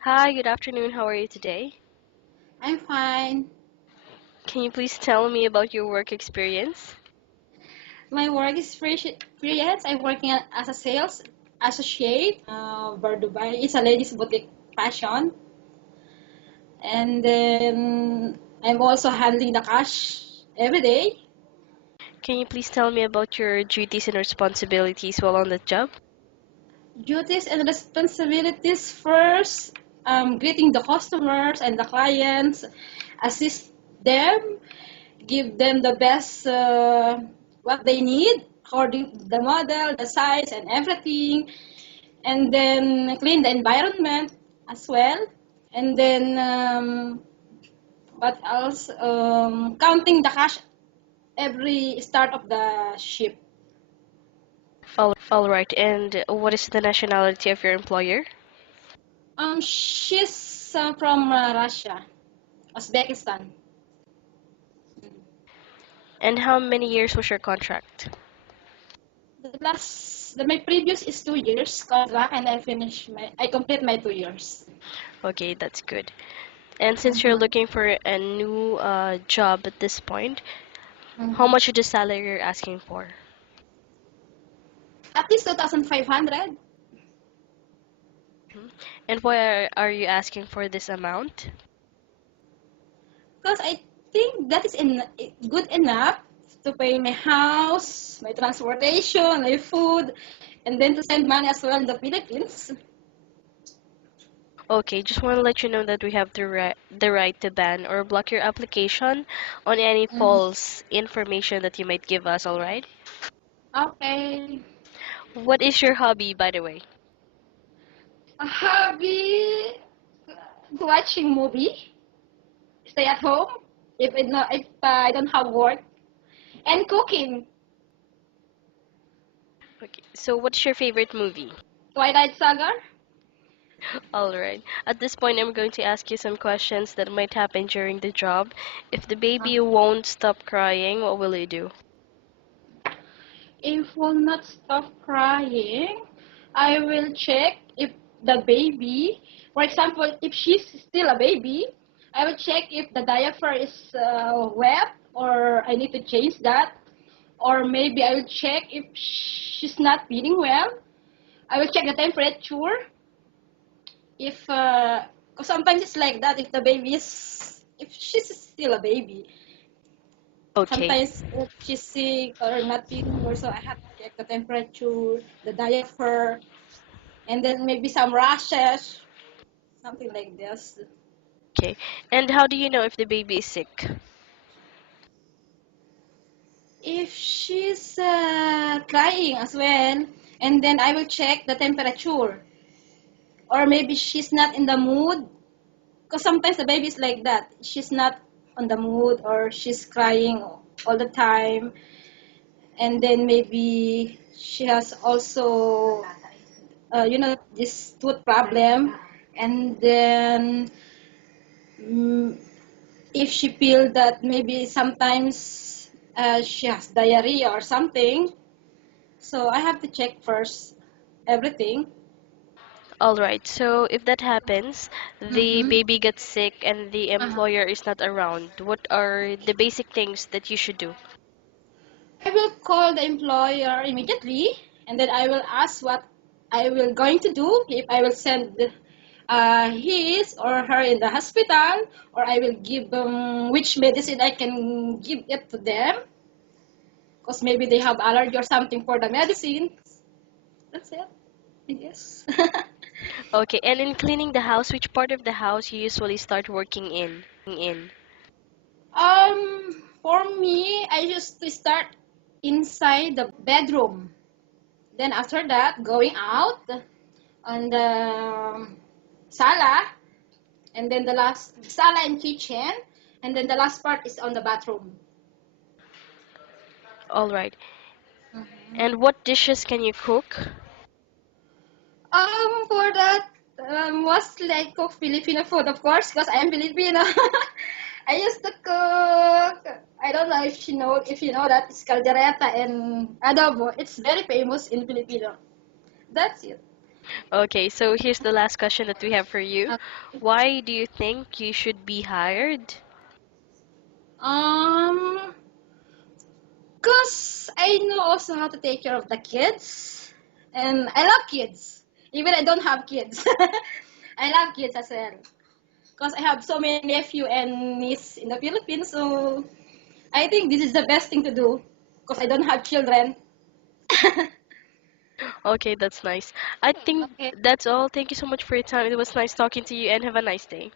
Hi, good afternoon. How are you today? I'm fine. Can you please tell me about your work experience? My work is freelance. I'm working as a sales associate for Dubai. It's a ladies boutique fashion. And then I'm also handling the cash every day. Can you please tell me about your duties and responsibilities while on the job? Duties and responsibilities first, greeting the customers and the clients, assist them, give them the best what they need according to the model, the size, and everything. And then clean the environment as well. And then what else? Counting the cash every start of the ship. All right. And what is the nationality of your employer? She's from Russia, Uzbekistan. And how many years was your contract? My previous is 2 years contract, and I complete my 2 years. Okay, that's good. And since you're Mm-hmm. looking for a new job at this point, how Mm-hmm. much is the salary you're asking for? At least 2,500. Mhm. And why are you asking for this amount? Because I think that is good enough to pay my house, my transportation, my food, and then to send money as well in the Philippines. Okay, just want to let you know that we have the right to ban or block your application on any Mhm. false information that you might give us, all right? Okay. What is your hobby, by the way? A hobby, watching movie, stay at home if I don't have work, and cooking. Okay, so what's your favorite movie? Twilight Saga. All right. At this point, I'm going to ask you some questions that might happen during the job. If the baby won't stop crying, what will you do? If will not stop crying, I will check if the baby, for example, if she's still a baby, I will check if the diaper is wet or I need to change that. Or maybe I will check if she's not feeding well. I will check the temperature. If 'cause sometimes it's like that if the baby is if she's still a baby. Okay. Sometimes if she's sick or not feeling well, so I have to check the temperature, the diaper, and then maybe some rashes, something like this. Okay. And how do you know if the baby is sick? If she's crying as well, and then I will check the temperature, or maybe she's not in the mood, because sometimes the baby is like that. She's not on the mood, or she's crying all the time, and then maybe she has also this tooth problem, and then mm, if she feel that maybe sometimes she has diarrhea or something, so I have to check first everything. All right. So if that happens, the Mm-hmm. baby gets sick and the Uh-huh. employer is not around, what are the basic things that you should do? I will call the employer immediately, and then I will ask what I will going to do, if I will send his or her in the hospital, or I will give them which medicine I can give it to them, because maybe they have allergy or something for the medicine. That's it, I guess. Okay. And in cleaning the house, which part of the house you usually start working in? For me, I used to start inside the bedroom. Then after that, going out on the sala, and then the last sala and kitchen, and then the last part is on the bathroom. All right. Mhm. And what dishes can you cook? For that, mostly I cook Filipino food, of course, because I am Filipino. I used to cook. I don't know if you know that it's caldereta and adobo. It's very famous in Filipino. That's it. Okay, so here's the last question that we have for you. Okay. Why do you think you should be hired? Um, cause I know also how to take care of the kids, and I love kids. Even I don't have kids, I love kids as well. Cause I have so many nephew and niece in the Philippines, so I think this is the best thing to do. Cause I don't have children. Okay, that's nice. I think Okay. that's all. Thank you so much for your time. It was nice talking to you and have a nice day.